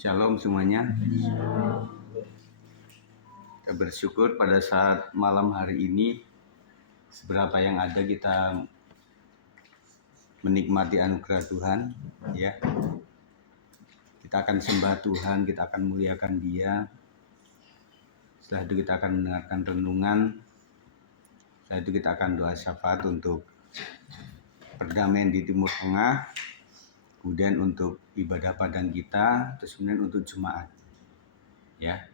Shalom semuanya. Kita bersyukur pada saat malam hari ini seberapa yang ada kita menikmati anugerah Tuhan, ya. Kita akan sembah Tuhan, kita akan muliakan Dia. Setelah itu kita akan mendengarkan renungan. Setelah itu kita akan doa syafaat untuk perdamaian di Timur Tengah. Kemudian untuk ibadah padang kita, terus kemudian untuk jemaat. Ya.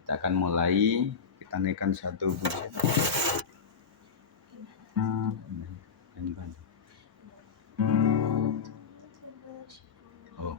Kita akan mulai, kita naikkan satu pujian. Oh.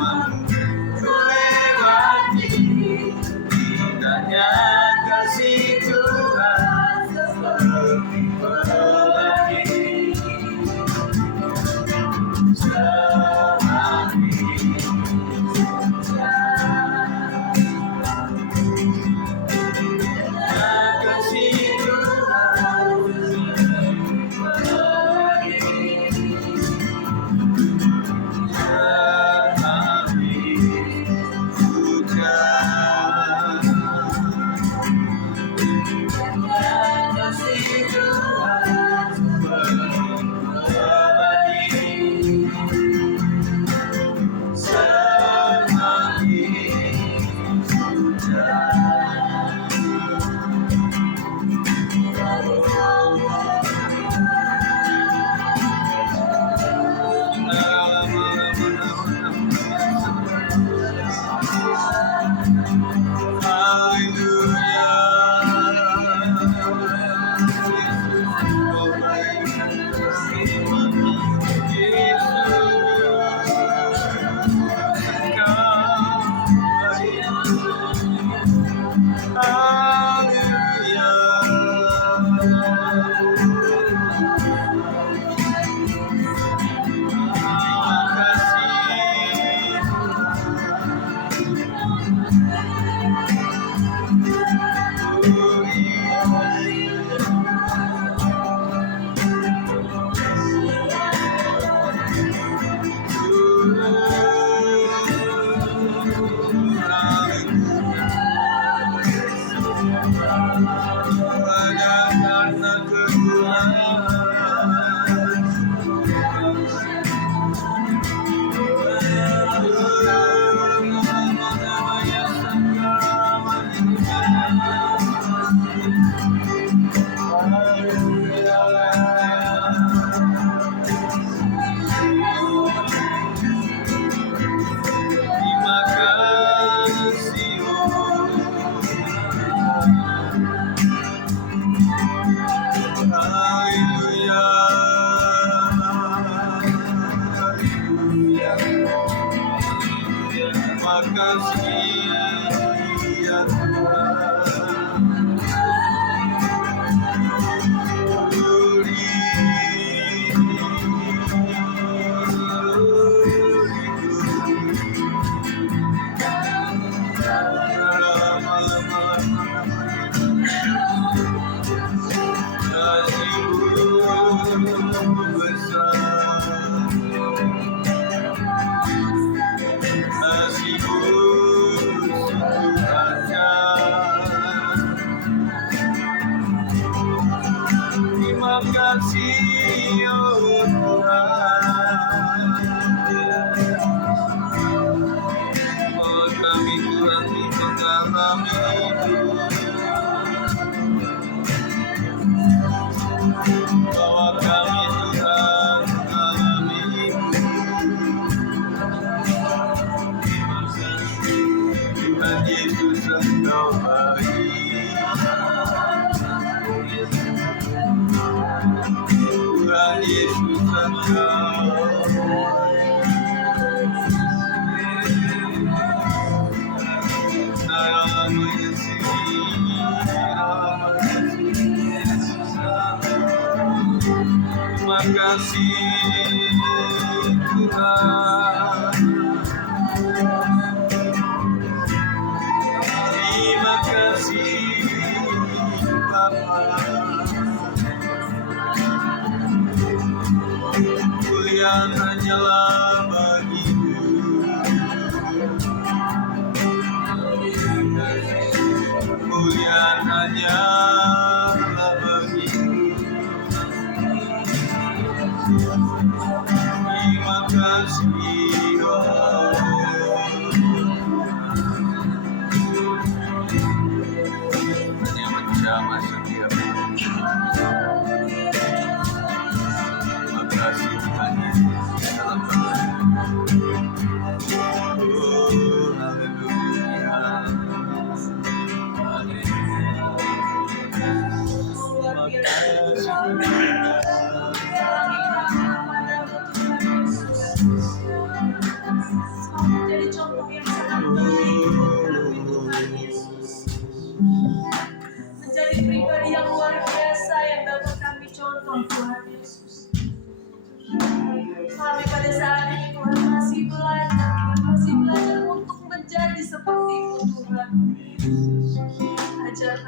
mampu ku lewati. Indahnya kasih Tuhan seperti pelangi.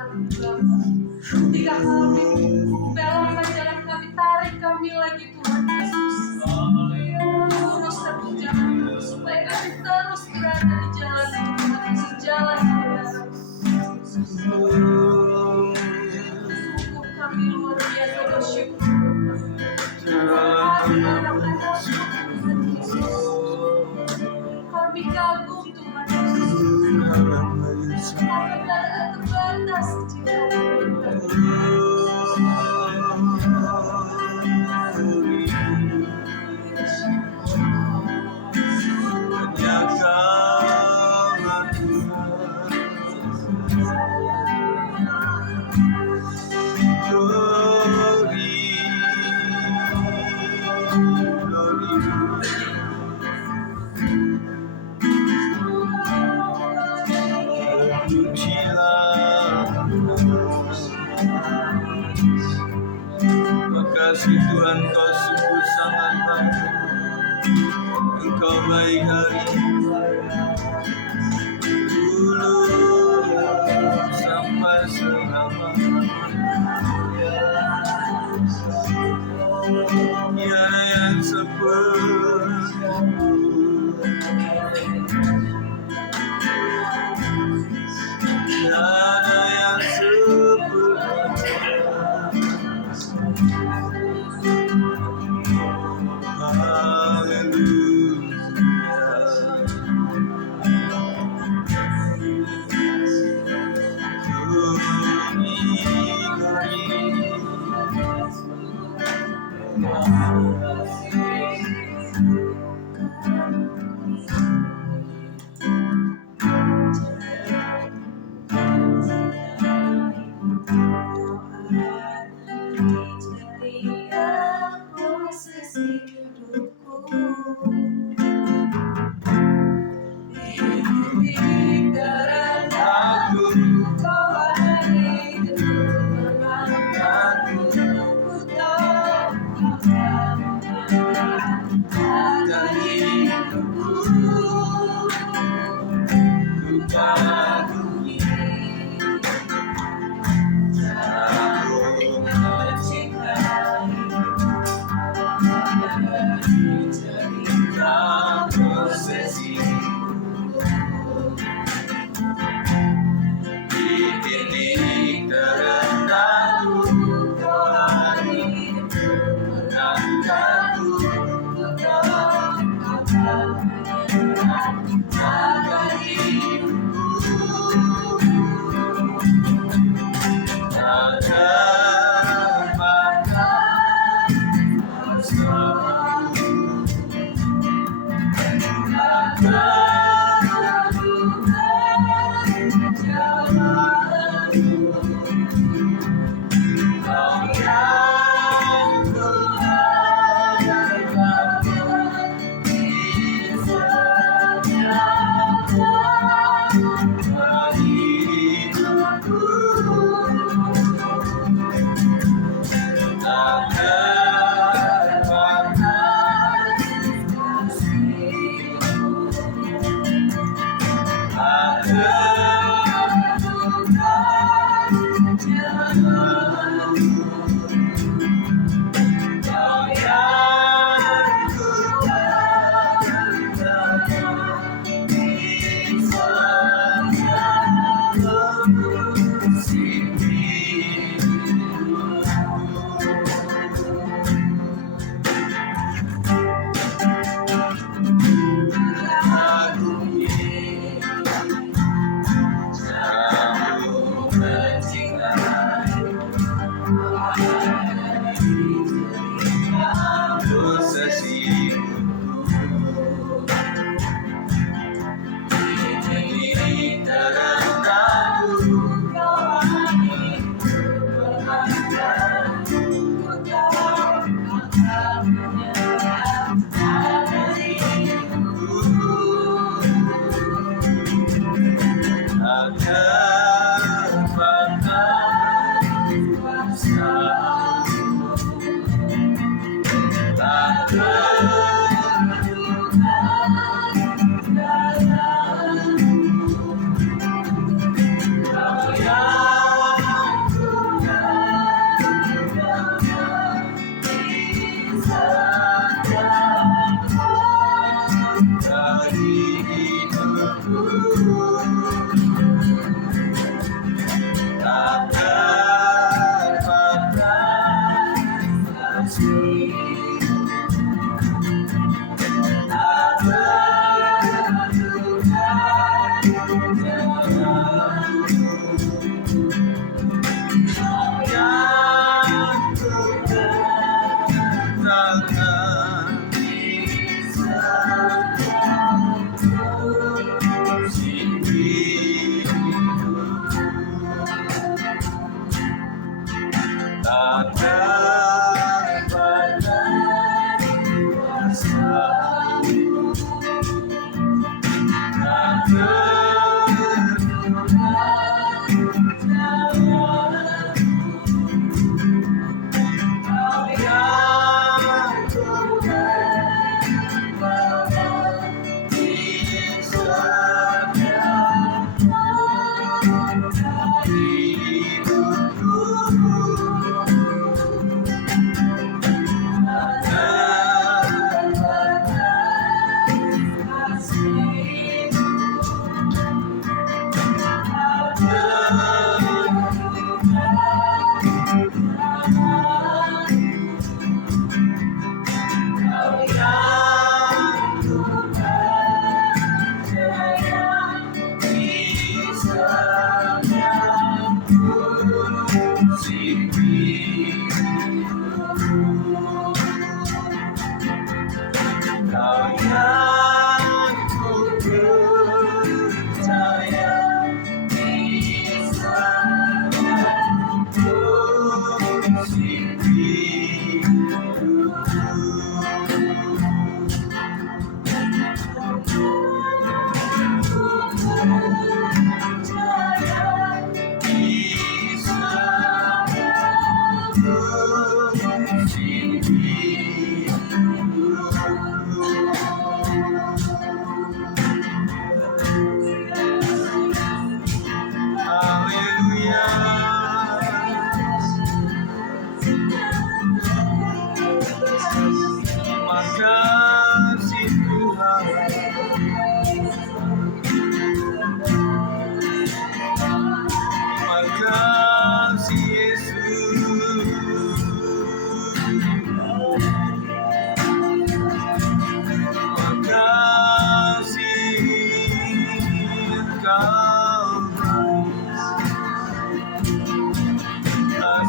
kami Bapa. Ketika kami belokkan jalan kami, tarik kami lagi Tuhan Yesus. Lurus satu jalan supaya kami terus berada di jalan yang Tuhan, di jalan kebenaran. Sungguh kami luar biasa bersyukur. Kami anak-anak Tuhan Yesus. Kami kagum Tuhan Yesus. Kami tak terbatas cinta Makasih Tuhan, Kau sungguh sangat baik. Engkau baik hari dulu sampai selama-lamanya. Tiada yang seperti, tiada yang seperti.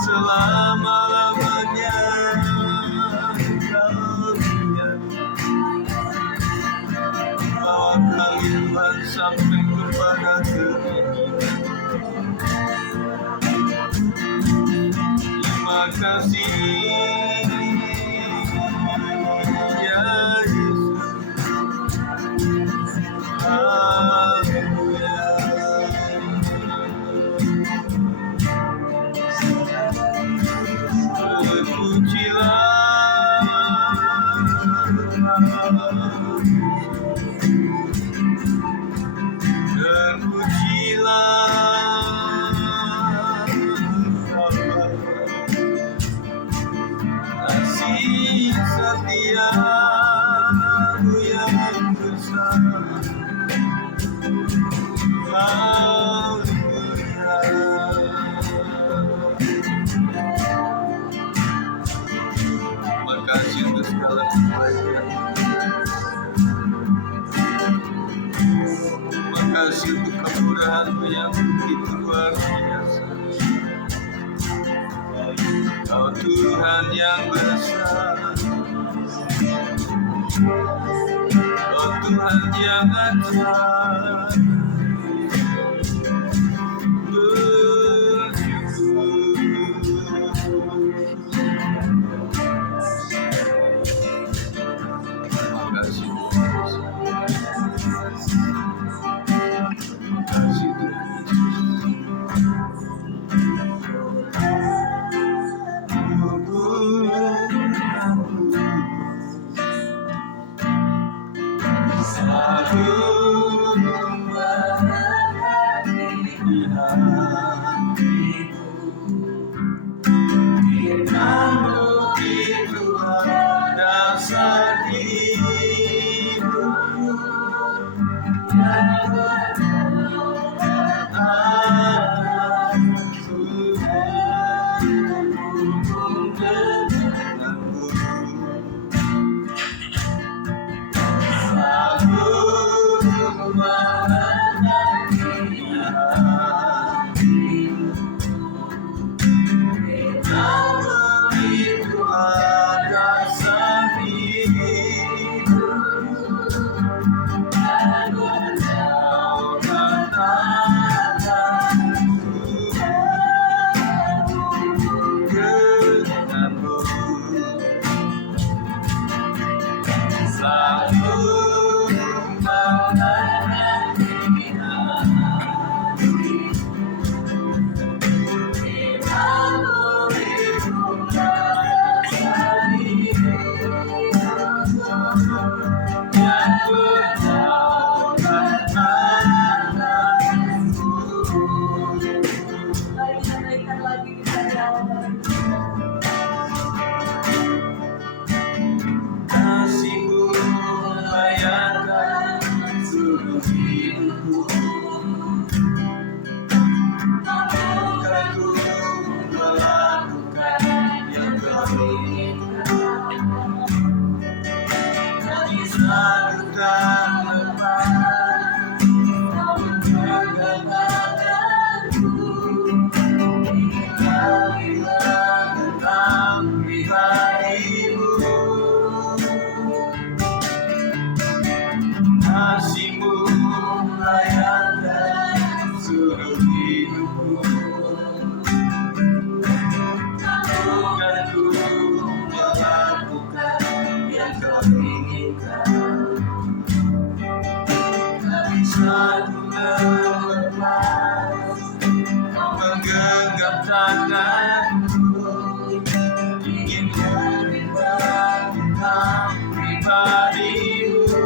selama-lamanya Kau lihat bawa kami Tuhan sampai kepada kebenaran. Terima kasih ya Yesus. Haleluya. Kasih setiamu yang besar. Haleluya. Terima kasih untuk segala kebaikan. Terima kasih untuk kemurahan-Mu yang begitu luar biasa. Kau Tuhan yang besar, Kau Tuhan yang ajaib. saat melepas menggenggam tanganku, ingin meminta tentang pribadimu.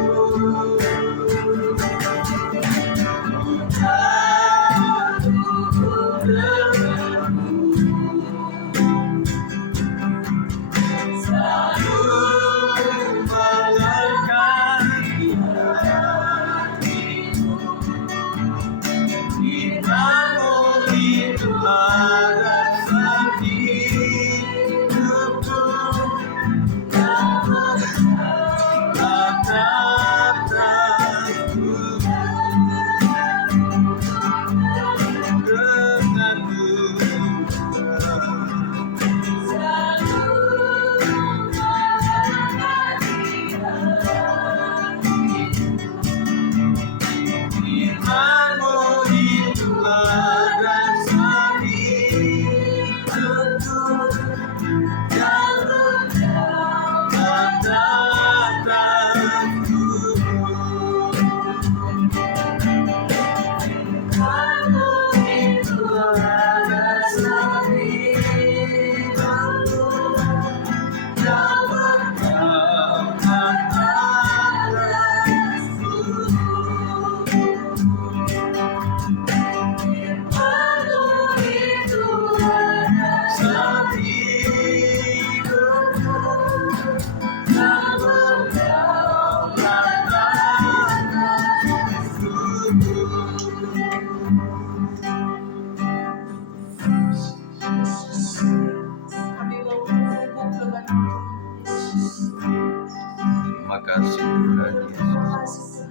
Terima kasih Tuhan Yesus.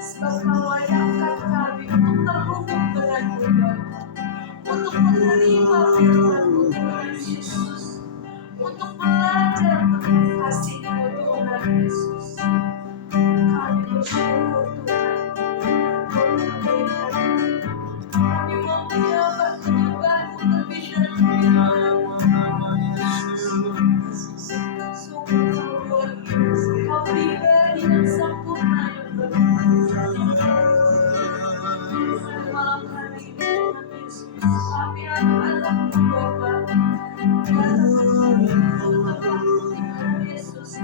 Sebab Kau layakkan kami untuk terhubung dengan-Mu, untuk menerima firman-Mu, Tuhan Yesus, untuk belajar tentang kasih-Mu, Tuhan Yesus. Kami bersyukur Tuhan, kami mau menyembah penyembahan-Mu terlebih dahulu. Sungguh Kau luar biasa, Kau pribadi yang sempurna yang berkuasa. Malam hari ini Tuhan Yesus, kami anak-anak-Mu Bapa, Tuhan Yesus,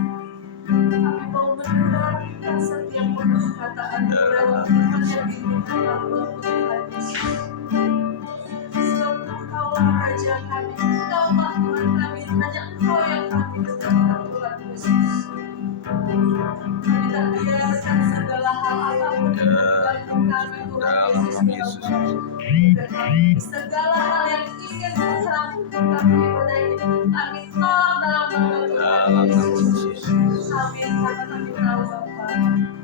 kami mau mendengarkan setiap perkataan-Mu lewat firman yang diberikan Allah, Tuhan Yesus. Sebab Engkau Raja kami, Engkau Tuhan kami, hanya Engkau yang kami dengarkan, Tuhan Yesus. Kami tak biarkan segala hal apapun yang mengganggu kami, Tuhan Yesus, dan segala hal yang ingin mengganggu kami pada ini, kami tolak dalam nama Tuhan Yesus. Amin. Karena kami tahu Bapa,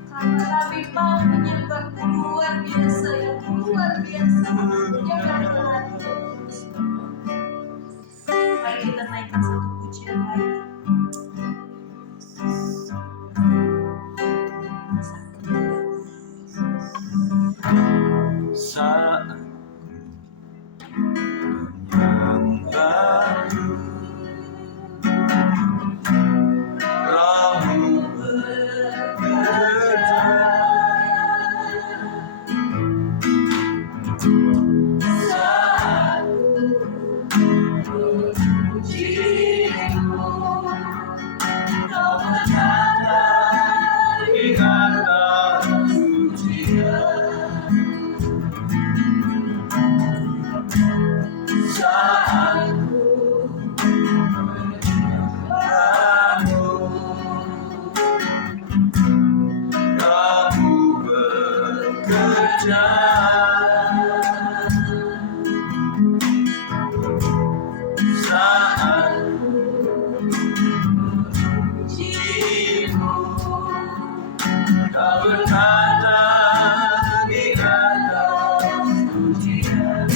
karena kami mau menyembah-Mu luar biasa, yang luar biasa, yang Tuhan Yesus. Mari kita naikkan satu pujian lagi. Saat menyembah-Mu, Roh-Mu bekerja. Saat memuji-Mu, Kau berkata di atas pujian. Saat menyembah-Mu, Roh-Mu bekerja. Saat memuji-Mu, Kau berkata di atas pujian.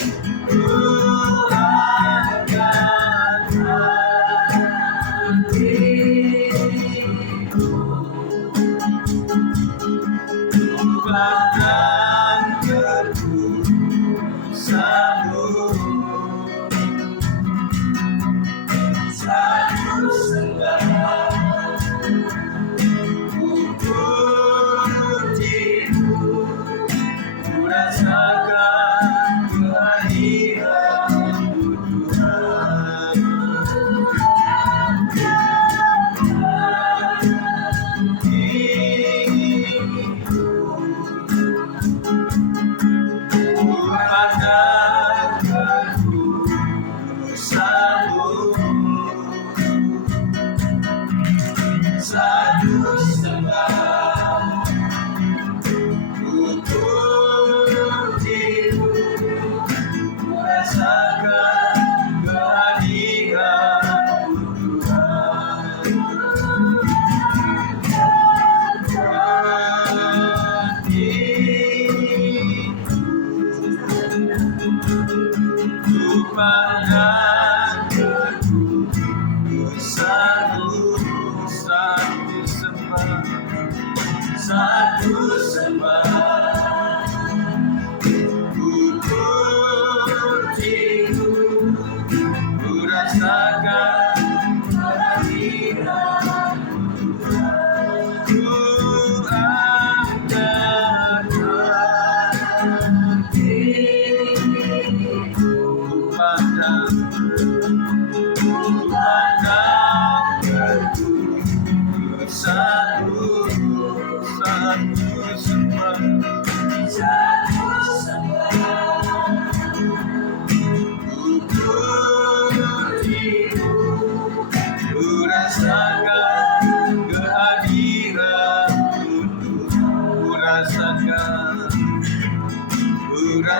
Bahkan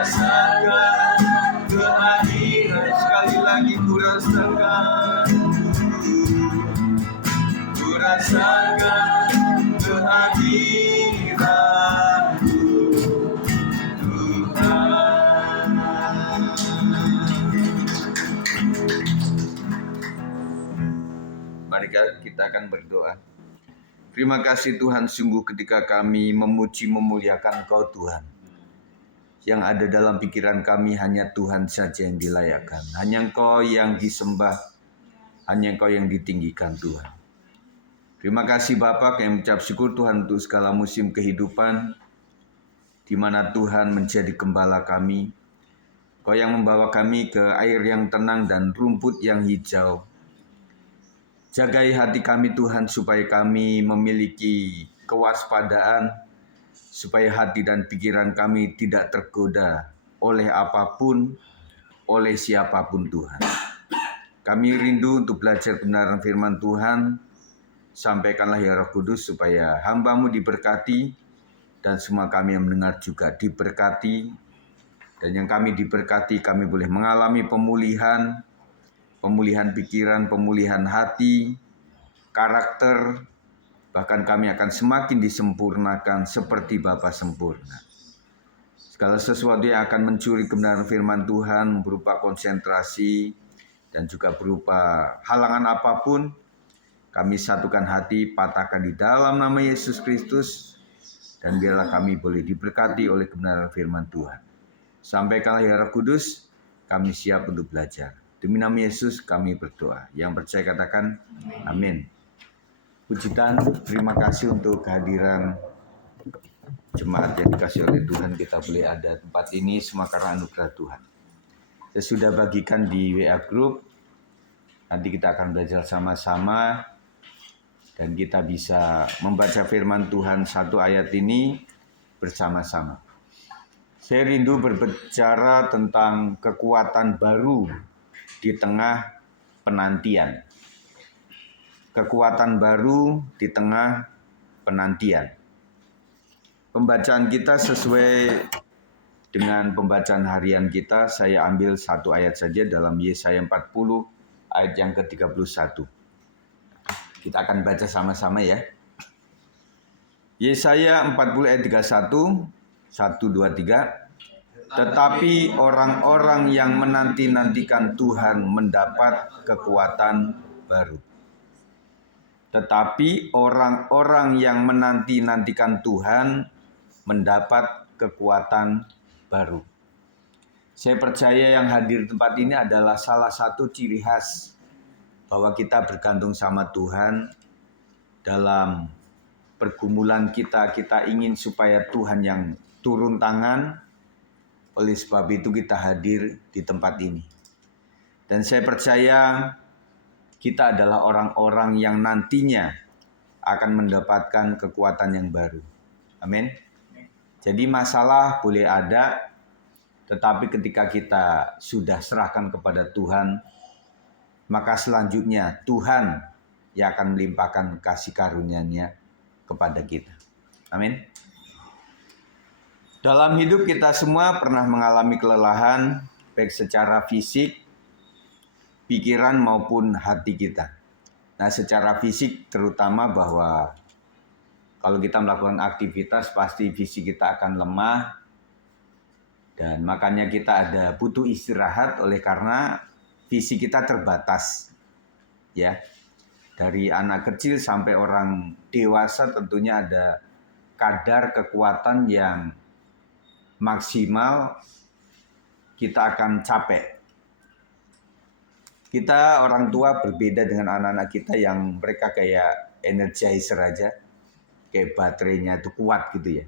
rasakan kehadiran, sekali lagi ku rasakan. Ku rasakan kehadiran-Mu, Tuhan. Mari kita akan berdoa. Terima kasih Tuhan, sungguh ketika kami memuji memuliakan Engkau Tuhan, yang ada dalam pikiran kami hanya Tuhan saja yang dilayakkan, hanya Engkau yang disembah, hanya Engkau yang ditinggikan Tuhan. Terima kasih Bapa, kami mengucap syukur Tuhan untuk segala musim kehidupan, di mana Tuhan menjadi gembala kami, Engkau yang membawa kami ke air yang tenang dan rumput yang hijau. Jagai hati kami Tuhan, supaya kami memiliki kewaspadaan, supaya hati dan pikiran kami tidak tergoda oleh apapun, oleh siapapun Tuhan. Kami rindu untuk belajar kebenaran firman Tuhan. Sampaikanlah ya Roh Kudus, supaya hamba-Mu diberkati, dan semua kami yang mendengar juga diberkati. Dan yang kami diberkati, kami boleh mengalami pemulihan pikiran, pemulihan hati, karakter, bahkan kami akan semakin disempurnakan seperti Bapa sempurna. Segala sesuatu yang akan mencuri kebenaran firman Tuhan berupa konsentrasi dan juga berupa halangan apapun, kami satukan hati, patahkan di dalam nama Yesus Kristus, dan biarlah kami boleh diberkati oleh kebenaran firman Tuhan. Sampaikanlah ya Roh Kudus, kami siap untuk belajar. Demi nama Yesus kami berdoa. Yang percaya katakan amin. Puji Tuhan, terima kasih untuk kehadiran jemaat yang dikasih oleh Tuhan. Kita boleh ada tempat ini semua karena anugerah Tuhan. Saya sudah bagikan di WA Group. Nanti kita akan belajar sama-sama. Dan kita bisa membaca firman Tuhan satu ayat ini bersama-sama. Saya rindu berbicara tentang kekuatan baru di tengah penantian. Kekuatan baru di tengah penantian. Pembacaan kita sesuai dengan pembacaan harian kita. Saya ambil satu ayat saja dalam Yesaya 40 ayat yang ke-31. Kita akan baca sama-sama ya. Yesaya 40 ayat 31, 1, 2, 3. Tetapi orang-orang yang menanti-nantikan Tuhan mendapat kekuatan baru. Tetapi orang-orang yang menanti-nantikan Tuhan mendapat kekuatan baru. Saya percaya yang hadir di tempat ini adalah salah satu ciri khas bahwa kita bergantung sama Tuhan dalam pergumulan kita. Kita ingin supaya Tuhan yang turun tangan. Oleh sebab itu kita hadir di tempat ini. Dan saya percaya kita adalah orang-orang yang nantinya akan mendapatkan kekuatan yang baru. Amin. Jadi masalah boleh ada, tetapi ketika kita sudah serahkan kepada Tuhan, maka selanjutnya Tuhan yang akan melimpahkan kasih karunia-Nya kepada kita. Amin. Dalam hidup kita semua pernah mengalami kelelahan, baik secara fisik, pikiran maupun hati kita. Nah, secara fisik terutama bahwa kalau kita melakukan aktivitas pasti fisik kita akan lemah, dan makanya kita ada butuh istirahat oleh karena fisik kita terbatas. Ya, dari anak kecil sampai orang dewasa tentunya ada kadar kekuatan yang maksimal kita akan capek. Kita orang tua berbeda dengan anak-anak kita yang mereka kayak energizer aja, kayak baterainya itu kuat gitu ya.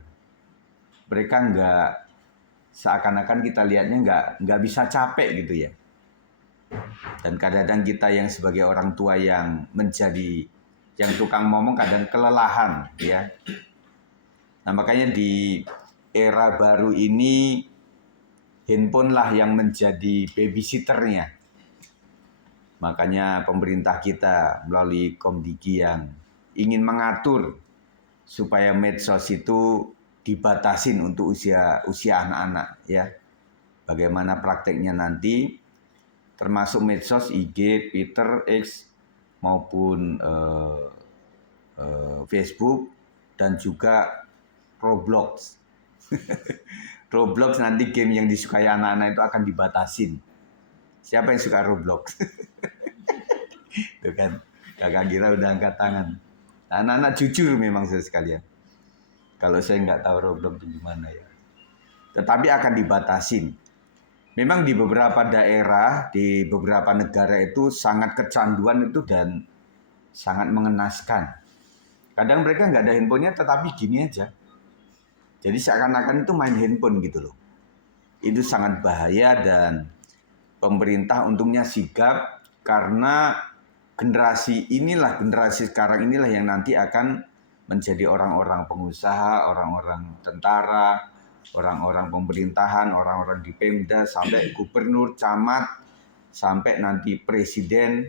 Mereka nggak, seakan-akan kita lihatnya nggak bisa capek gitu ya. Dan kadang-kadang kita yang sebagai orang tua yang menjadi yang tukang ngomong kadang kelelahan ya. Nah makanya di era baru ini handphone lah yang menjadi babysitternya. Makanya pemerintah kita melalui Komdigi yang ingin mengatur supaya medsos itu dibatasin untuk usia anak-anak ya. bagaimana prakteknya nanti, termasuk medsos IG, Twitter, X maupun Facebook dan juga Roblox. Roblox nanti game yang disukai anak-anak itu akan dibatasin. Siapa yang suka Roblox? Itu kan, kakak kira udah angkat tangan. Anak-anak jujur memang sekalian. Kalau saya nggak tahu Roblox itu gimana ya. Tetapi akan dibatasin. Memang di beberapa daerah, di beberapa negara itu sangat kecanduan itu dan sangat mengenaskan. Kadang mereka nggak ada handphonenya tetapi gini aja. Jadi seakan-akan itu main handphone gitu loh. Itu sangat bahaya dan pemerintah untungnya sigap karena generasi sekarang inilah yang nanti akan menjadi orang-orang pengusaha, orang-orang tentara, orang-orang pemerintahan, orang-orang di Pemda, sampai gubernur, camat, sampai nanti presiden,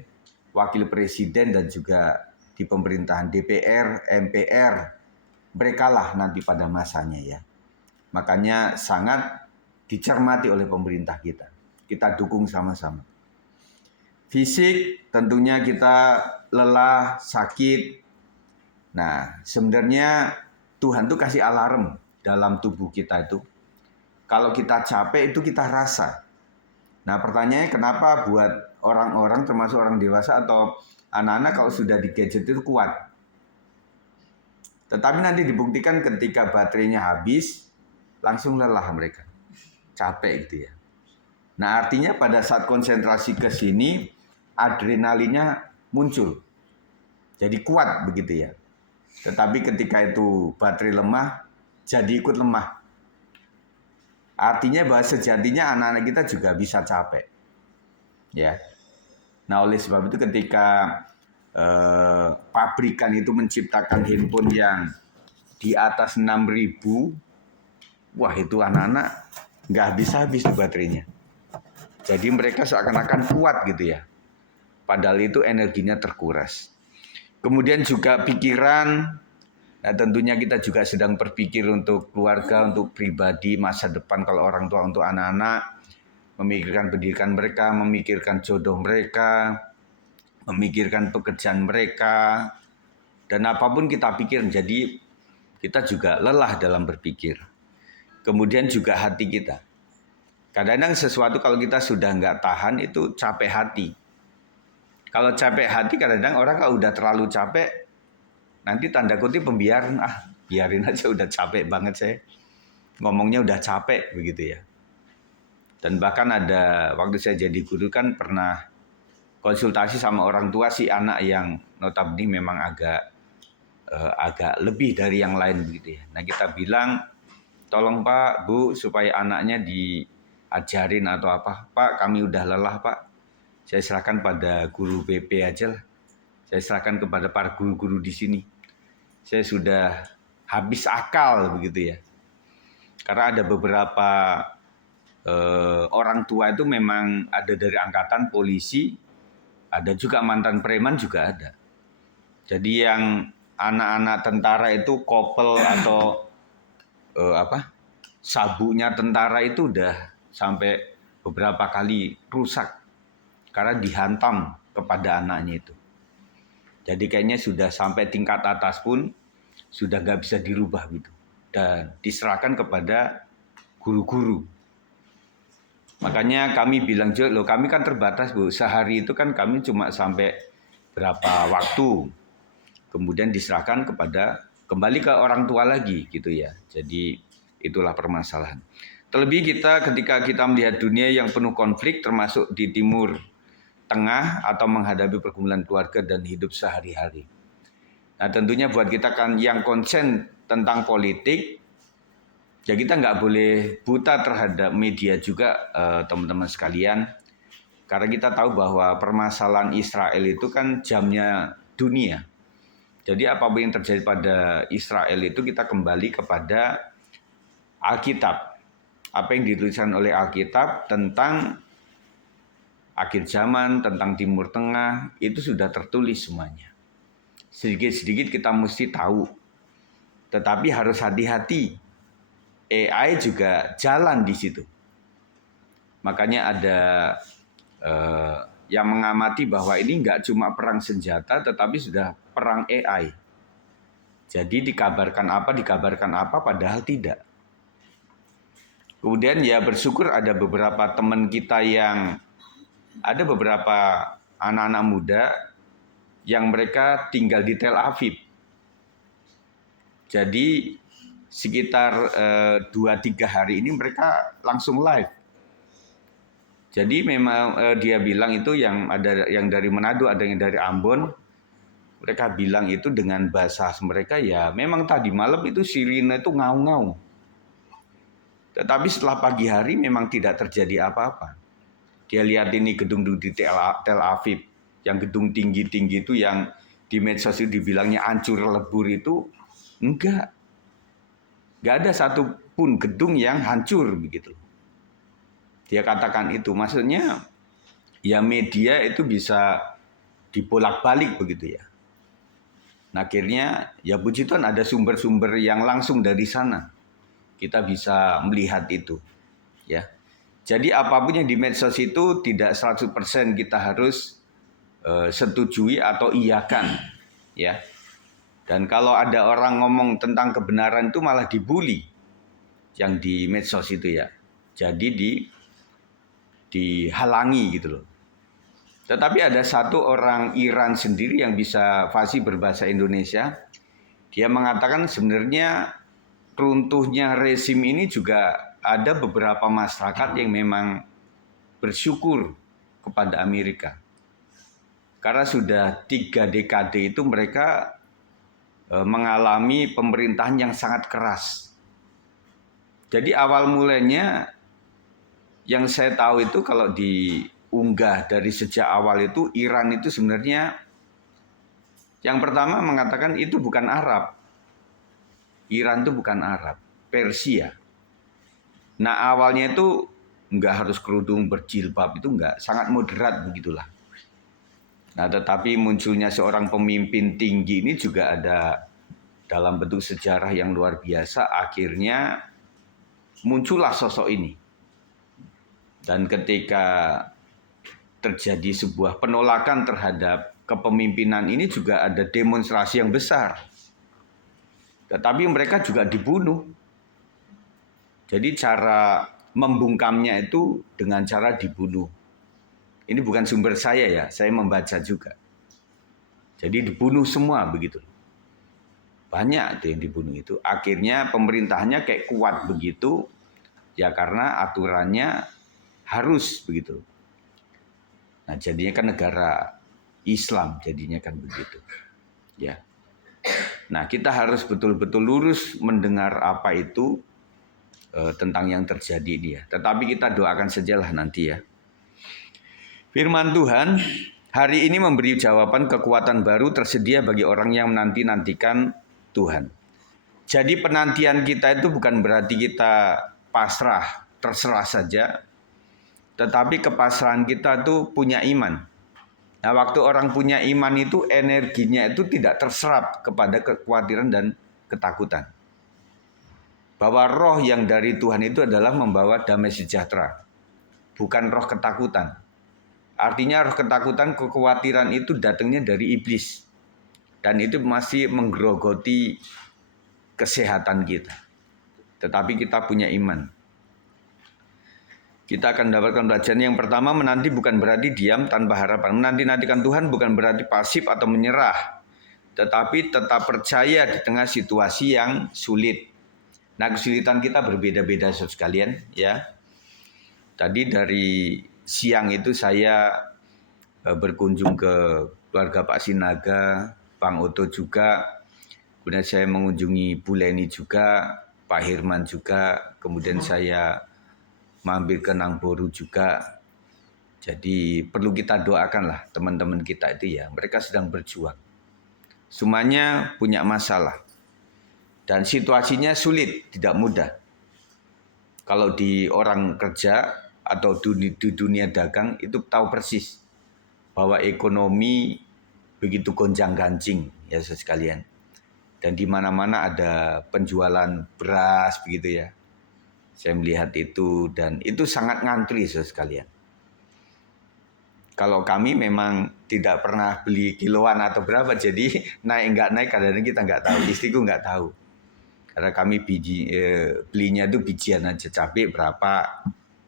wakil presiden, dan juga di pemerintahan DPR, MPR. Mereka lah nanti pada masanya ya. Makanya sangat dicermati oleh pemerintah kita. Kita dukung sama-sama. Fisik tentunya kita lelah, sakit. Nah, sebenarnya Tuhan tuh kasih alarm dalam tubuh kita itu. Kalau kita capek itu kita rasa. Nah, pertanyaannya kenapa buat orang-orang termasuk orang dewasa atau anak-anak kalau sudah di gadget itu kuat. Tetapi nanti dibuktikan ketika baterainya habis, langsung lelah mereka. Capek gitu ya. Nah, artinya pada saat konsentrasi ke sini, adrenalinnya muncul. Jadi kuat begitu ya. Tetapi ketika itu baterai lemah, jadi ikut lemah. Artinya bahwa sejatinya anak-anak kita juga bisa capek. Ya. Nah, oleh sebab itu ketika pabrikan itu menciptakan handphone yang di atas 6.000, wah itu anak-anak nggak habis-habis tuh baterainya. Jadi mereka seakan-akan kuat gitu ya. Padahal itu energinya terkuras. Kemudian juga pikiran, nah tentunya kita juga sedang berpikir untuk keluarga, untuk pribadi, masa depan kalau orang tua, untuk anak-anak. Memikirkan pendidikan mereka, memikirkan jodoh mereka, memikirkan pekerjaan mereka. Dan apapun kita pikir, jadi kita juga lelah dalam berpikir. Kemudian juga hati kita. Kadang-kadang sesuatu kalau kita sudah nggak tahan itu capek hati. Kalau capek hati kadang-kadang orang kalau udah terlalu capek, nanti tanda kutip pembiaran, biarin aja udah capek banget saya. Ngomongnya udah capek begitu ya. Dan bahkan ada waktu saya jadi guru kan pernah konsultasi sama orang tua si anak yang notabene memang agak lebih dari yang lain begitu ya. Nah kita bilang, tolong Pak, Bu, supaya anaknya diajarin atau apa. Pak, kami udah lelah Pak. Saya serahkan pada guru BP aja lah. Saya serahkan kepada para guru-guru di sini. Saya sudah habis akal begitu ya. Karena ada beberapa orang tua itu memang ada dari angkatan polisi, ada juga mantan preman juga ada. Jadi yang anak-anak tentara itu kopel atau sabuknya tentara itu udah sampai beberapa kali rusak karena dihantam kepada anaknya itu. Jadi kayaknya sudah sampai tingkat atas pun sudah nggak bisa dirubah gitu dan diserahkan kepada guru-guru. Makanya kami bilang juga, loh kami kan terbatas Bu, sehari itu kan kami cuma sampai berapa waktu. Kemudian diserahkan kembali ke orang tua lagi gitu ya. Jadi itulah permasalahan. Terlebih ketika kita melihat dunia yang penuh konflik termasuk di Timur Tengah atau menghadapi pergumulan keluarga dan hidup sehari-hari. Nah tentunya buat kita kan yang konsen tentang politik, ya kita nggak boleh buta terhadap media juga teman-teman sekalian. Karena kita tahu bahwa permasalahan Israel itu kan jamnya dunia. Jadi apapun yang terjadi pada Israel itu kita kembali kepada Alkitab. Apa yang dituliskan oleh Alkitab tentang akhir zaman, tentang Timur Tengah, itu sudah tertulis semuanya. Sedikit-sedikit kita mesti tahu. Tetapi harus hati-hati. AI juga jalan di situ. Makanya ada yang mengamati bahwa ini nggak cuma perang senjata, tetapi sudah perang AI. Jadi dikabarkan apa, padahal tidak. Kemudian ya bersyukur ada beberapa teman kita ada beberapa anak-anak muda yang mereka tinggal di Tel Aviv. Jadi sekitar 2-3 hari ini mereka langsung live. Jadi memang dia bilang itu yang ada yang dari Manado, ada yang dari Ambon. Mereka bilang itu dengan bahasa mereka ya memang tadi malam itu sirine itu ngau-ngau. Tetapi setelah pagi hari memang tidak terjadi apa-apa. Dia lihat ini gedung-gedung di Tel Aviv, yang gedung tinggi-tinggi itu yang di medsos itu dibilangnya hancur lebur itu, enggak. Enggak ada satupun gedung yang hancur begitu. Dia katakan itu, maksudnya ya media itu bisa dibolak-balik begitu ya. Nah, akhirnya ya puji Tuhan ada sumber-sumber yang langsung dari sana. Kita bisa melihat itu, ya. Jadi apapun yang di medsos itu tidak 100% kita harus setujui atau iyakan, ya. Dan kalau ada orang ngomong tentang kebenaran itu malah dibully yang di medsos itu ya. Jadi dihalangi gitu loh. Tetapi ada satu orang Iran sendiri yang bisa fasih berbahasa Indonesia. Dia mengatakan sebenarnya runtuhnya rezim ini juga ada beberapa masyarakat yang memang bersyukur kepada Amerika. Karena sudah 3 dekade itu mereka mengalami pemerintahan yang sangat keras. Jadi awal mulanya yang saya tahu itu kalau diunggah dari sejak awal itu Iran itu sebenarnya yang pertama mengatakan itu bukan Arab. Iran itu bukan Arab, Persia. Nah awalnya itu nggak harus kerudung berjilbab, itu nggak, sangat moderat begitulah. Nah tetapi munculnya seorang pemimpin tinggi ini juga ada dalam bentuk sejarah yang luar biasa. Akhirnya muncullah sosok ini. Dan ketika terjadi sebuah penolakan terhadap kepemimpinan ini juga ada demonstrasi yang besar. Tetapi mereka juga dibunuh. Jadi cara membungkamnya itu dengan cara dibunuh. Ini bukan sumber saya ya, saya membaca juga. Jadi dibunuh semua begitu. Banyak yang dibunuh itu. Akhirnya pemerintahnya kayak kuat begitu, ya karena aturannya harus begitu. Nah jadinya kan negara Islam, jadinya kan begitu. Ya. Nah kita harus betul-betul lurus mendengar apa itu tentang yang terjadi ini ya. Tetapi kita doakan sajalah nanti ya. Firman Tuhan hari ini memberi jawaban kekuatan baru tersedia bagi orang yang menanti-nantikan Tuhan. Jadi penantian kita itu bukan berarti kita pasrah, terserah saja. Tetapi kepasrahan kita itu punya iman. Nah, waktu orang punya iman itu energinya itu tidak terserap kepada kekhawatiran dan ketakutan. Bahwa roh yang dari Tuhan itu adalah membawa damai sejahtera. Bukan roh ketakutan. Artinya roh ketakutan, kekhawatiran itu datangnya dari iblis. Dan itu masih menggerogoti kesehatan kita. Tetapi kita punya iman. Kita akan mendapatkan pelajaran yang pertama, menanti bukan berarti diam tanpa harapan. Menanti-nantikan Tuhan bukan berarti pasif atau menyerah. Tetapi tetap percaya di tengah situasi yang sulit. Nah kesulitan kita berbeda-beda sekalian ya. Tadi dari siang itu saya berkunjung ke keluarga Pak Sinaga, Bang Oto juga. Kemudian saya mengunjungi Bu Leni juga, Pak Hirman juga. Kemudian saya mampir ke Nangboru juga. Jadi perlu kita doakanlah teman-teman kita itu ya. Mereka sedang berjuang. Semuanya punya masalah. Dan situasinya sulit, tidak mudah. Kalau di orang kerja atau di dunia dagang itu tahu persis bahwa ekonomi begitu gonjang-ganjing ya sekalian. Dan di mana-mana ada penjualan beras begitu ya. Saya melihat itu dan itu sangat ngantri saudara sekalian. Kalau kami memang tidak pernah beli kiloan atau berapa, jadi naik nggak naik kadang-kadang kita nggak tahu, istriku nggak tahu. Karena kami belinya itu bijian aja, cabai berapa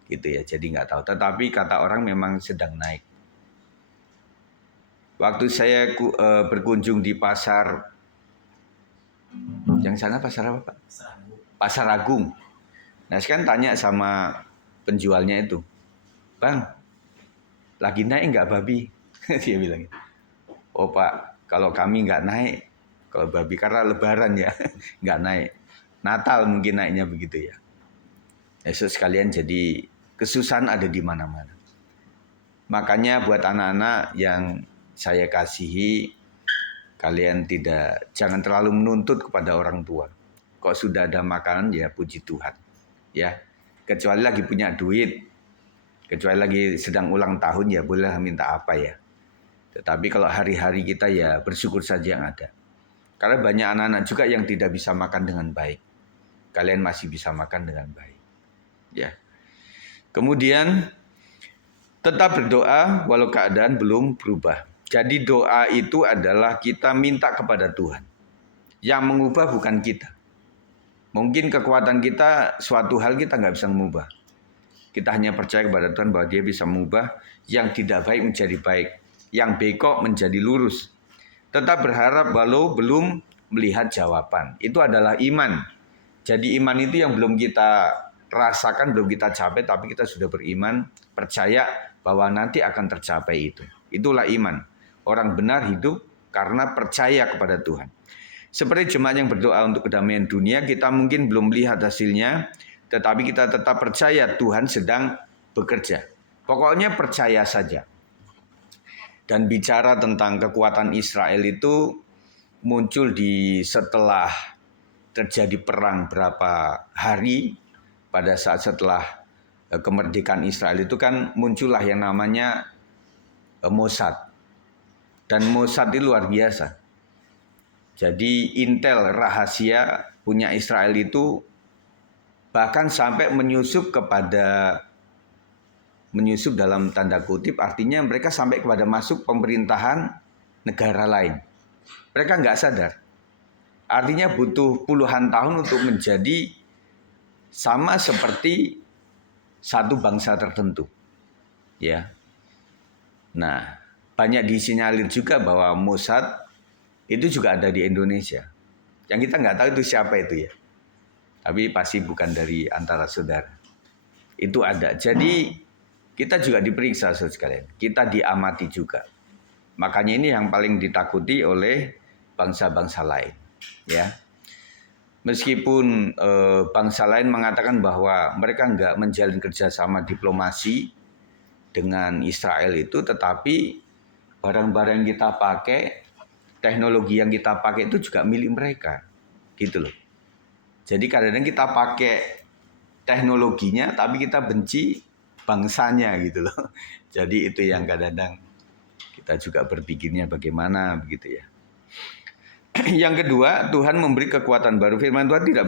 gitu ya, jadi nggak tahu. Tetapi kata orang memang sedang naik. Waktu saya berkunjung di pasar, yang sana pasar apa Pak? Pasar Agung. Nah sekarang tanya sama penjualnya itu, Bang, lagi naik nggak babi? Dia bilang, oh Pak, kalau kami nggak naik, kalau babi karena lebaran ya, nggak naik. Natal mungkin naiknya begitu ya. Yesus sekalian, jadi kesusahan ada di mana-mana. Makanya buat anak-anak yang saya kasihi, kalian jangan terlalu menuntut kepada orang tua. Kok sudah ada makanan ya puji Tuhan. Ya, kecuali lagi punya duit, kecuali lagi sedang ulang tahun ya boleh minta apa ya. Tetapi kalau hari-hari kita ya bersyukur saja yang ada. Karena banyak anak-anak juga yang tidak bisa makan dengan baik. Kalian masih bisa makan dengan baik. Ya. Kemudian tetap berdoa walau keadaan belum berubah. Jadi doa itu adalah kita minta kepada Tuhan. Yang mengubah bukan kita. Mungkin kekuatan kita suatu hal kita nggak bisa mengubah. Kita hanya percaya kepada Tuhan bahwa Dia bisa mengubah yang tidak baik menjadi baik, yang bekok menjadi lurus. Tetap berharap walau belum melihat jawaban. Itu adalah iman. Jadi iman itu yang belum kita rasakan, belum kita capai, tapi kita sudah beriman, percaya bahwa nanti akan tercapai itu. Itulah iman. Orang benar hidup karena percaya kepada Tuhan. Seperti jemaat yang berdoa untuk kedamaian dunia, kita mungkin belum melihat hasilnya, tetapi kita tetap percaya Tuhan sedang bekerja. Pokoknya percaya saja. Dan bicara tentang kekuatan Israel itu muncul setelah terjadi perang berapa hari, pada saat setelah kemerdekaan Israel itu kan muncullah yang namanya Mossad. Dan Mossad itu luar biasa. Jadi intel rahasia punya Israel itu bahkan sampai menyusup dalam tanda kutip, artinya mereka sampai kepada masuk pemerintahan negara lain. Mereka nggak sadar. Artinya butuh puluhan tahun untuk menjadi sama seperti satu bangsa tertentu. Ya. Nah, banyak disinyalir juga bahwa Mossad itu juga ada di Indonesia. Yang kita nggak tahu itu siapa itu ya. Tapi pasti bukan dari antara saudara. Itu ada. Jadi kita juga diperiksa saudara sekalian. Kita diamati juga. Makanya ini yang paling ditakuti oleh bangsa-bangsa lain. Ya. Meskipun bangsa lain mengatakan bahwa mereka nggak menjalin kerjasama diplomasi dengan Israel itu, tetapi barang-barang yang kita pakai, teknologi yang kita pakai itu juga milik mereka, gitu loh. Jadi kadang-kadang kita pakai teknologinya, tapi kita benci bangsanya, gitu loh. Jadi itu yang kadang-kadang kita juga berpikirnya bagaimana, begitu ya. Yang kedua, Tuhan memberi kekuatan baru. Firman Tuhan tidak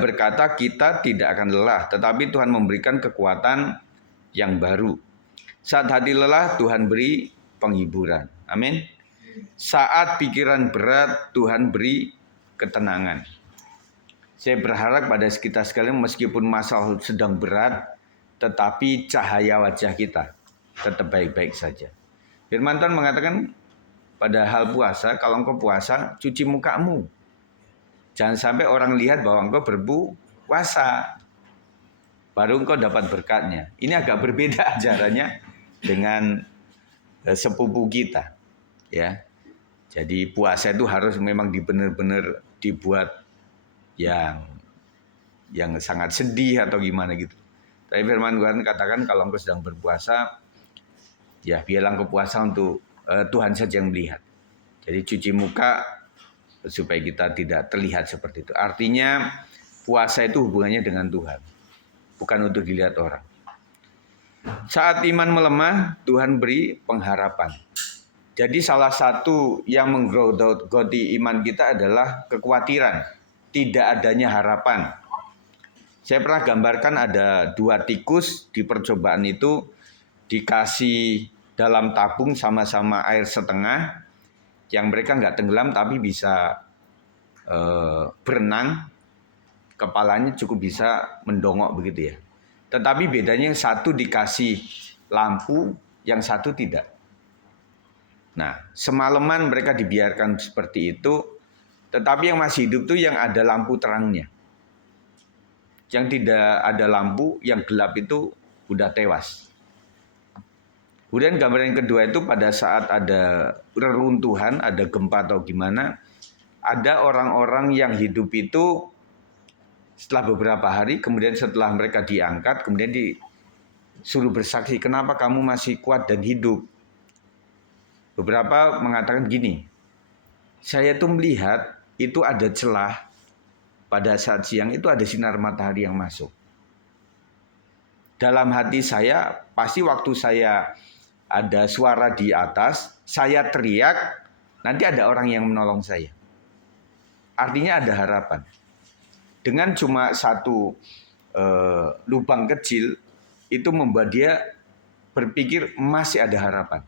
berkata kita tidak akan lelah, tetapi Tuhan memberikan kekuatan yang baru. Saat hati lelah, Tuhan beri penghiburan. Amin. Saat pikiran berat, Tuhan beri ketenangan. Saya berharap pada kita sekalian, meskipun masalah sedang berat, tetapi cahaya wajah kita tetap baik-baik saja. Firman Tuhan mengatakan pada hal puasa, kalau engkau puasa, cuci mukamu. Jangan sampai orang lihat bahwa engkau berpuasa, baru engkau dapat berkatnya. Ini agak berbeda ajarannya dengan sepupu kita, ya. Jadi puasa itu harus memang benar-benar dibuat yang sangat sedih atau gimana gitu. Tapi firman Tuhan katakan kalau engkau sedang berpuasa, ya biarlah engkau puasa untuk Tuhan saja yang melihat. Jadi cuci muka supaya kita tidak terlihat seperti itu. Artinya puasa itu hubungannya dengan Tuhan, bukan untuk dilihat orang. Saat iman melemah, Tuhan beri pengharapan. Jadi salah satu yang menggerogoti iman kita adalah kekhawatiran. tidak adanya harapan. Saya pernah gambarkan ada 2 tikus di percobaan itu dikasih dalam tabung sama-sama air setengah, yang mereka nggak tenggelam tapi bisa berenang, kepalanya cukup bisa mendongok begitu ya. Tetapi bedanya yang satu dikasih lampu, yang satu tidak. Nah, semalaman mereka dibiarkan seperti itu, tetapi yang masih hidup itu yang ada lampu terangnya. Yang tidak ada lampu, yang gelap itu udah tewas. Kemudian gambar yang kedua itu pada saat ada reruntuhan, ada gempa atau gimana, ada orang-orang yang hidup itu setelah beberapa hari, kemudian setelah mereka diangkat, kemudian disuruh bersaksi, kenapa kamu masih kuat dan hidup? Beberapa mengatakan gini, saya tuh melihat itu ada celah pada saat siang itu ada sinar matahari yang masuk. Dalam hati saya, pasti waktu saya ada suara di atas, saya teriak, nanti ada orang yang menolong saya. Artinya ada harapan. Dengan cuma satu lubang kecil, itu membuat dia berpikir masih ada harapan.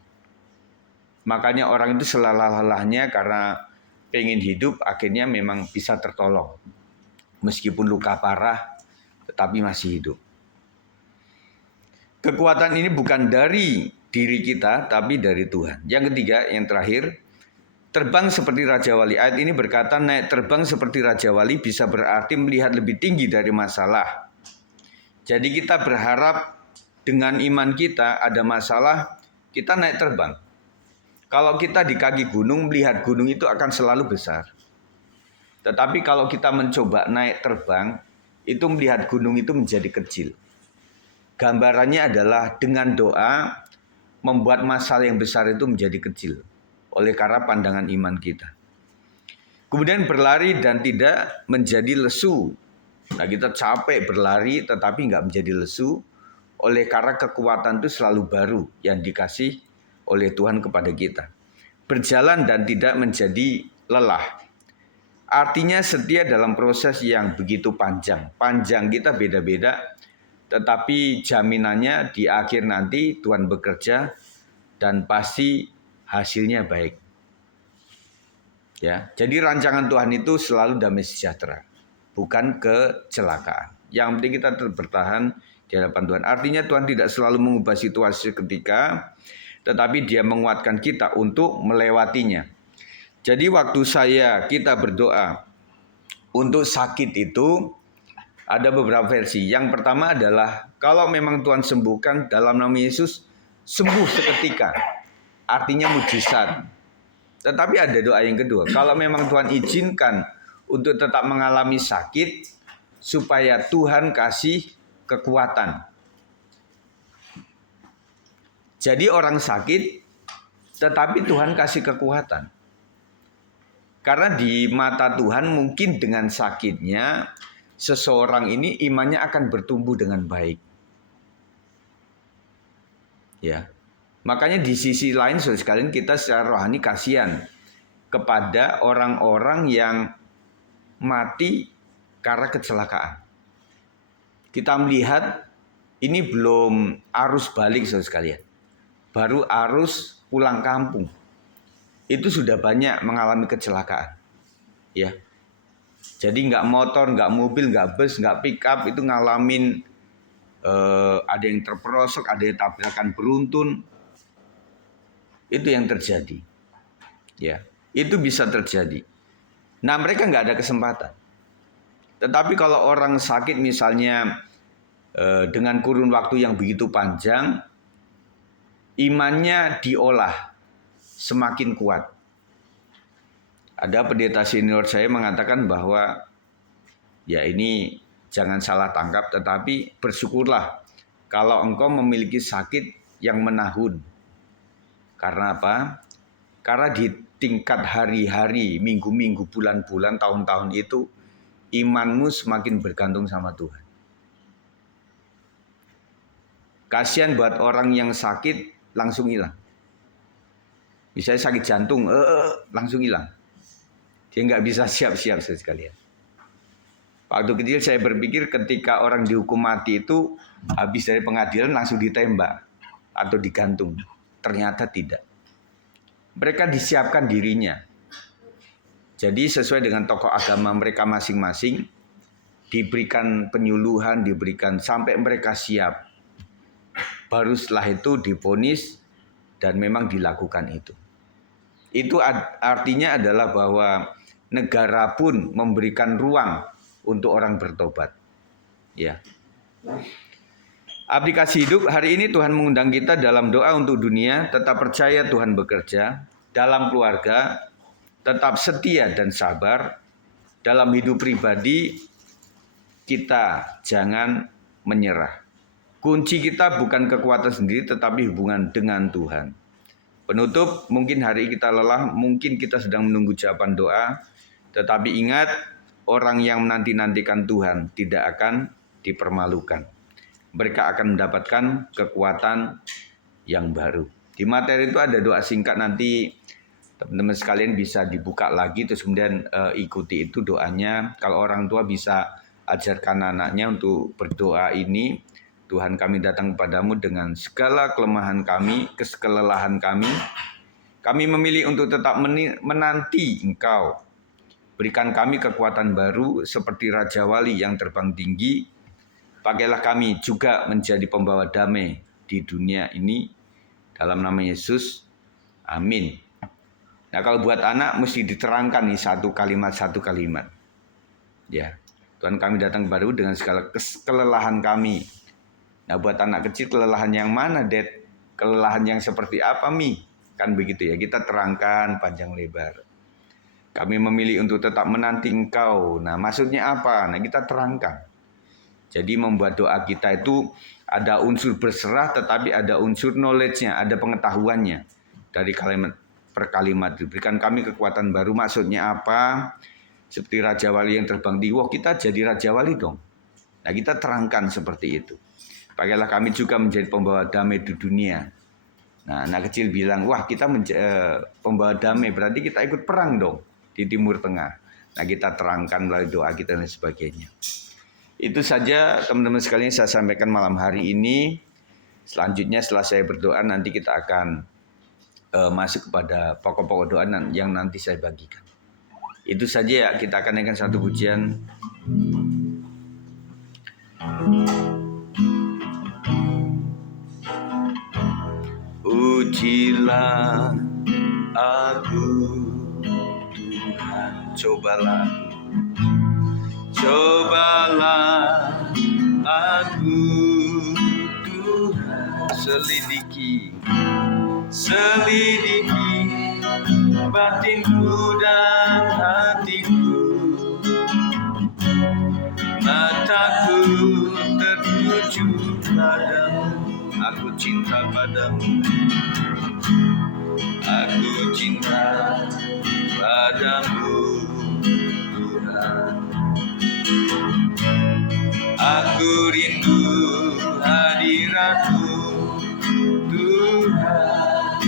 Makanya orang itu selelah-lelahnya karena pengen hidup, akhirnya memang bisa tertolong. Meskipun luka parah, tetapi masih hidup. Kekuatan ini bukan dari diri kita, tapi dari Tuhan. Yang ketiga, yang terakhir, terbang seperti Raja Wali. Ayat ini berkata, naik terbang seperti Raja Wali bisa berarti melihat lebih tinggi dari masalah. Jadi kita berharap dengan iman kita ada masalah, kita naik terbang. Kalau kita di kaki gunung, melihat gunung itu akan selalu besar. Tetapi kalau kita mencoba naik terbang, itu melihat gunung itu menjadi kecil. Gambarannya adalah dengan doa, membuat masalah yang besar itu menjadi kecil. Oleh karena pandangan iman kita. Kemudian berlari dan tidak menjadi lesu. Nah, kita capek berlari tetapi nggak menjadi lesu. Oleh karena kekuatan itu selalu baru yang dikasih oleh Tuhan kepada kita. Berjalan dan tidak menjadi lelah. Artinya setia dalam proses yang begitu panjang. Panjang kita beda-beda, tetapi jaminannya di akhir nanti Tuhan bekerja dan pasti hasilnya baik. Ya, jadi rancangan Tuhan itu selalu damai sejahtera, bukan kecelakaan. Yang penting kita tetap bertahan di hadapan Tuhan. Artinya Tuhan tidak selalu mengubah situasi seketika, tetapi Dia menguatkan kita untuk melewatinya. Jadi waktu kita berdoa untuk sakit itu ada beberapa versi. Yang pertama adalah kalau memang Tuhan sembuhkan dalam nama Yesus, sembuh seketika. Artinya mujizat. Tetapi ada doa yang kedua. Kalau memang Tuhan izinkan untuk tetap mengalami sakit, supaya Tuhan kasih kekuatan. Jadi orang sakit, tetapi Tuhan kasih kekuatan. Karena di mata Tuhan mungkin dengan sakitnya, seseorang ini imannya akan bertumbuh dengan baik. Ya. Makanya di sisi lain saudara sekalian kita secara rohani kasihan kepada orang-orang yang mati karena kecelakaan. Kita melihat ini belum arus balik saudara sekalian. Baru arus pulang kampung. Itu sudah banyak mengalami kecelakaan. Ya. Jadi nggak motor, nggak mobil, nggak bus, nggak pick up itu ngalamin ada yang terperosok, ada yang tabrakan beruntun. Itu yang terjadi. Ya, itu bisa terjadi. Nah, mereka nggak ada kesempatan. Tetapi kalau orang sakit misalnya dengan kurun waktu yang begitu panjang, imannya diolah semakin kuat. Ada pendeta senior saya mengatakan bahwa ya ini jangan salah tangkap, tetapi bersyukurlah kalau engkau memiliki sakit yang menahun. Karena apa? Karena di tingkat hari-hari, minggu-minggu, bulan-bulan, tahun-tahun itu imanmu semakin bergantung sama Tuhan. Kasihan buat orang yang sakit langsung hilang. Misalnya sakit jantung, langsung hilang. Dia nggak bisa siap-siap sekalian. Waktu kecil saya berpikir ketika orang dihukum mati itu habis dari pengadilan langsung ditembak atau digantung. Ternyata tidak. Mereka disiapkan dirinya. Jadi sesuai dengan tokoh agama mereka masing-masing, diberikan penyuluhan, diberikan sampai mereka siap. Baru setelah itu divonis dan memang dilakukan itu. Itu artinya adalah bahwa negara pun memberikan ruang untuk orang bertobat. Ya. Aplikasi hidup hari ini Tuhan mengundang kita dalam doa untuk dunia, tetap percaya Tuhan bekerja, dalam keluarga, tetap setia dan sabar, dalam hidup pribadi, kita jangan menyerah. Kunci kita bukan kekuatan sendiri, tetapi hubungan dengan Tuhan. Penutup, mungkin hari kita lelah, mungkin kita sedang menunggu jawaban doa, tetapi ingat, orang yang menanti-nantikan Tuhan tidak akan dipermalukan. Mereka akan mendapatkan kekuatan yang baru. Di materi itu ada doa singkat, nanti teman-teman sekalian bisa dibuka lagi, terus kemudian ikuti itu doanya. Kalau orang tua bisa ajarkan anaknya untuk berdoa ini. Tuhan, kami datang kepadamu dengan segala kelemahan kami, kelelahan kami. Kami memilih untuk tetap menanti Engkau. Berikan kami kekuatan baru seperti Raja Wali yang terbang tinggi. Pakailah kami juga menjadi pembawa damai di dunia ini. Dalam nama Yesus. Amin. Nah, kalau buat anak mesti diterangkan nih satu kalimat. Ya, Tuhan, kami datang kepadamu dengan segala kelelahan kami. Nah, buat anak kecil kelelahan yang mana, Dad? Kelelahan yang seperti apa, Mi? Kan begitu ya, kita terangkan panjang lebar. Kami memilih untuk tetap menanti Engkau. Nah, maksudnya apa? Nah, kita terangkan. Jadi membuat doa kita itu ada unsur berserah, tetapi ada unsur knowledge-nya, ada pengetahuannya. Dari kalimat per kalimat. Diberikan kami kekuatan baru, maksudnya apa? Seperti Raja Wali yang terbang tinggi. Wah, kita jadi Raja Wali dong. Nah, kita terangkan seperti itu. Pakailah kami juga menjadi pembawa damai di dunia. Nah, anak kecil bilang, wah kita pembawa damai, berarti kita ikut perang dong di Timur Tengah. Nah, kita terangkan melalui doa kita dan sebagainya. Itu saja teman-teman sekalian saya sampaikan malam hari ini. Selanjutnya setelah saya berdoa nanti kita akan masuk kepada pokok-pokok doa yang nanti saya bagikan. Itu saja ya, kita akan naikkan satu pujian. Ujilah aku Tuhan, cobalah aku Tuhan, selidiki batinku dan hatiku, mataku tertuju padamu, aku cinta padamu, aku cinta padamu Tuhan. Aku rindu hadirat-Mu Tuhan.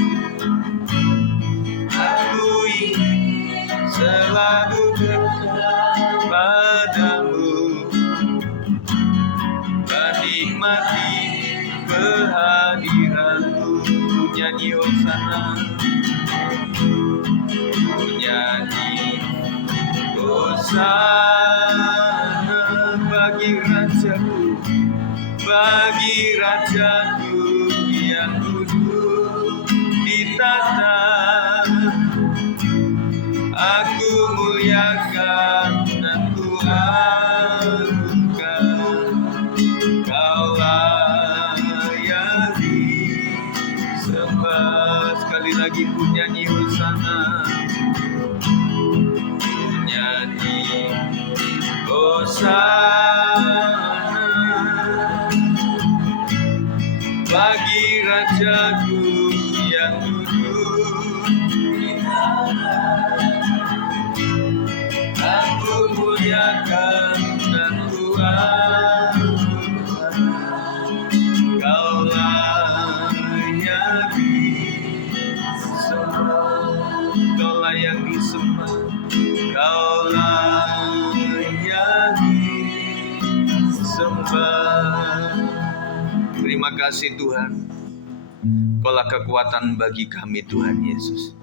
Aku ingin selalu dekat padamu, menikmati kehadiran-Mu. Nyanyi hosana, nyanyi hosana bagi Rajaku yang duduk di tahta. Aku muliakan dan ku agungkan, Kau layani sembah. Sekali lagi ku nyanyi hosana, ku nyanyi hosana bagi Rajaku yang duduk di tahta. sembah. Terima kasih Tuhan, Kaulah kekuatan bagi kami Tuhan Yesus.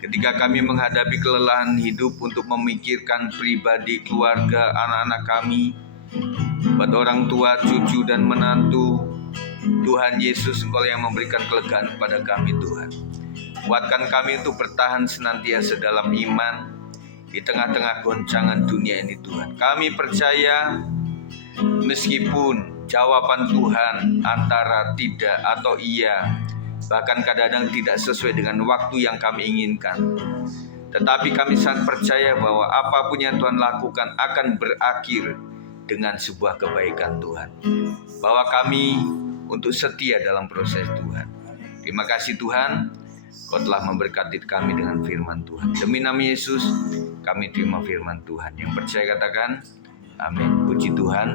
Ketika kami menghadapi kelelahan hidup untuk memikirkan pribadi, keluarga, anak-anak kami, buat orang tua, cucu, dan menantu, Tuhan Yesus, Engkau yang memberikan kelegaan kepada kami Tuhan. Kuatkan kami untuk bertahan senantiasa dalam iman di tengah-tengah goncangan dunia ini Tuhan. Kami percaya meskipun jawaban Tuhan antara tidak atau iya, bahkan kadang-kadang tidak sesuai dengan waktu yang kami inginkan, tetapi kami sangat percaya bahwa apapun yang Tuhan lakukan akan berakhir dengan sebuah kebaikan Tuhan. Bahwa kami untuk setia dalam proses Tuhan. Terima kasih Tuhan, Kau telah memberkati kami dengan firman Tuhan. Demi nama Yesus, kami terima firman Tuhan. Yang percaya katakan, amin. Puji Tuhan.